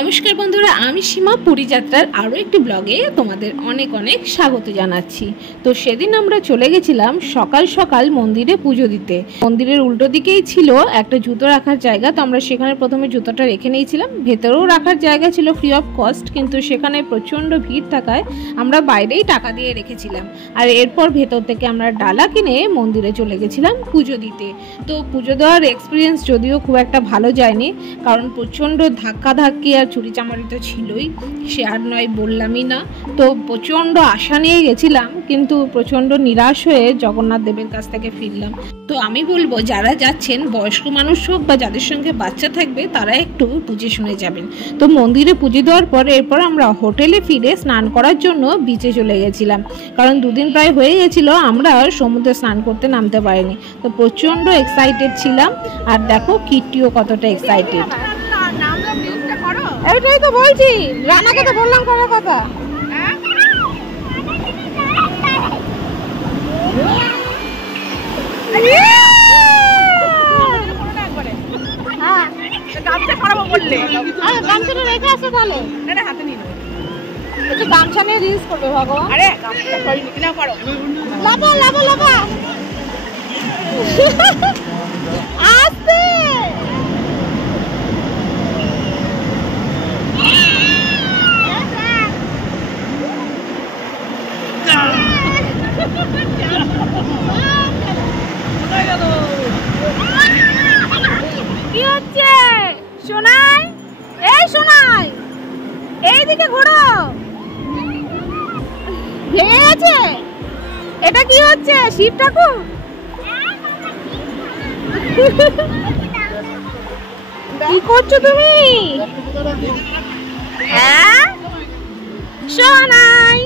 নমস্কার বন্ধুরা, আমি সীমা পুরী যাত্রার আরও একটি ব্লগে তোমাদের অনেক অনেক স্বাগত জানাচ্ছি। তো সেদিন আমরা চলে গেছিলাম সকাল সকাল মন্দিরে পুজো দিতে। মন্দিরের উল্টো দিকেই ছিল একটা জুতো রাখার জায়গা, তো আমরা সেখানে প্রথমে জুতোটা রেখে নিয়েছিলাম। ভেতরেও রাখার জায়গা ছিল ফ্রি অফ কস্ট, কিন্তু সেখানে প্রচণ্ড ভিড় থাকায় আমরা বাইরেই টাকা দিয়ে রেখেছিলাম। আর এরপর ভেতর থেকে আমরা ডালা কিনে মন্দিরে চলে গেছিলাম পুজো দিতে। তো পুজো দেওয়ার এক্সপিরিয়েন্স যদিও খুব একটা ভালো যায়নি, কারণ প্রচণ্ড ধাক্কাধাক্কি আর চুরি চামারি তো ছিলই, সে আর নয় বললামই না। তো প্রচণ্ড আশা নিয়ে গেছিলাম, কিন্তু প্রচণ্ড নিরাশ হয়ে জগন্নাথ দেবের কাছ থেকে ফিরলাম। তো আমি বলবো, যারা যাচ্ছেন বয়স্ক মানুষ হোক বা যাদের সঙ্গে বাচ্চা থাকবে, তারা একটু বুঝে শুনে যাবেন। তো মন্দিরে পুজো দেওয়ার পর এরপর আমরা হোটেলে ফিরে স্নান করার জন্য বিচে চলে গেছিলাম, কারণ দুদিন প্রায় হয়ে গেছিলো আমরা সমুদ্রে স্নান করতে নামতে পারিনি। তো প্রচণ্ড এক্সাইটেড ছিলাম, আর দেখো কিট্টিও কতটা এক্সাইটেড। এটাই তো বলছি, রানাকে তো বললাম করার কথা। গামছা নিয়ে রিলস করবে ভগবান। লাফা লাফা লাফা আস্তে। কি হচ্ছে সোনাই? এই সোনাই, এইদিকে ঘোরো। ভেঙে গেছে? এটা কি হচ্ছে? শিব ঠাকুর? কি করছো তুমি? হ্যাঁ সোনাই,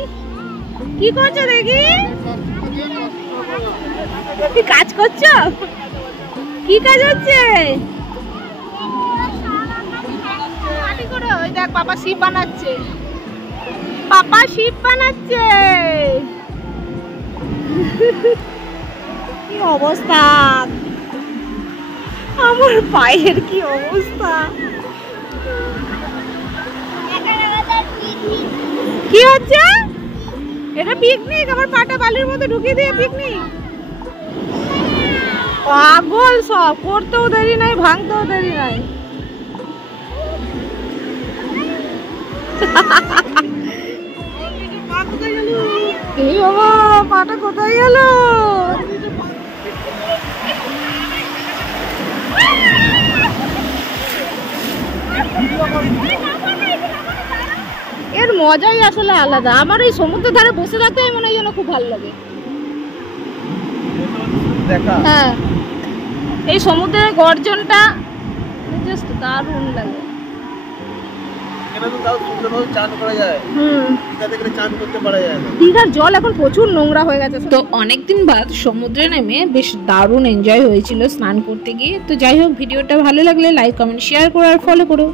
কি করছো দেখি? কাজ করছো? কি কাজ হচ্ছে? ওই দেখ, পাপা শিব বানাচ্ছে। পাপা শিব বানাচ্ছে। কি অবস্থা আমার পায়ের, কি অবস্থা! কি হচ্ছে? এটা পিকনিক? আমার পাটা বালির মধ্যে ঢুকিয়ে দিয়ে পিকনিক? পাগল সব, করতেও দেরি নাই, ভাঙতেও দেরি নাই। পাটা কোথায় গেল? এর মজাই আসলে আলাদা। আমার এই সমুদ্রের ধারে বসে থাকতে মনে হয় যেন খুব ভালো লাগে। হ্যাঁ, এই সমুদ্রের গর্জনটা জাস্ট দারুণ লাগে। দীঘার জল এখন প্রচুর নোংরা হয়ে গেছে। তো অনেকদিন বাদ সমুদ্রে নেমে বেশ দারুণ এনজয় হয়েছিল স্নান করতে গিয়ে। তো যাই হোক, ভিডিওটা ভালো লাগলে লাইক, কমেন্ট, শেয়ার করো আর ফলো করো।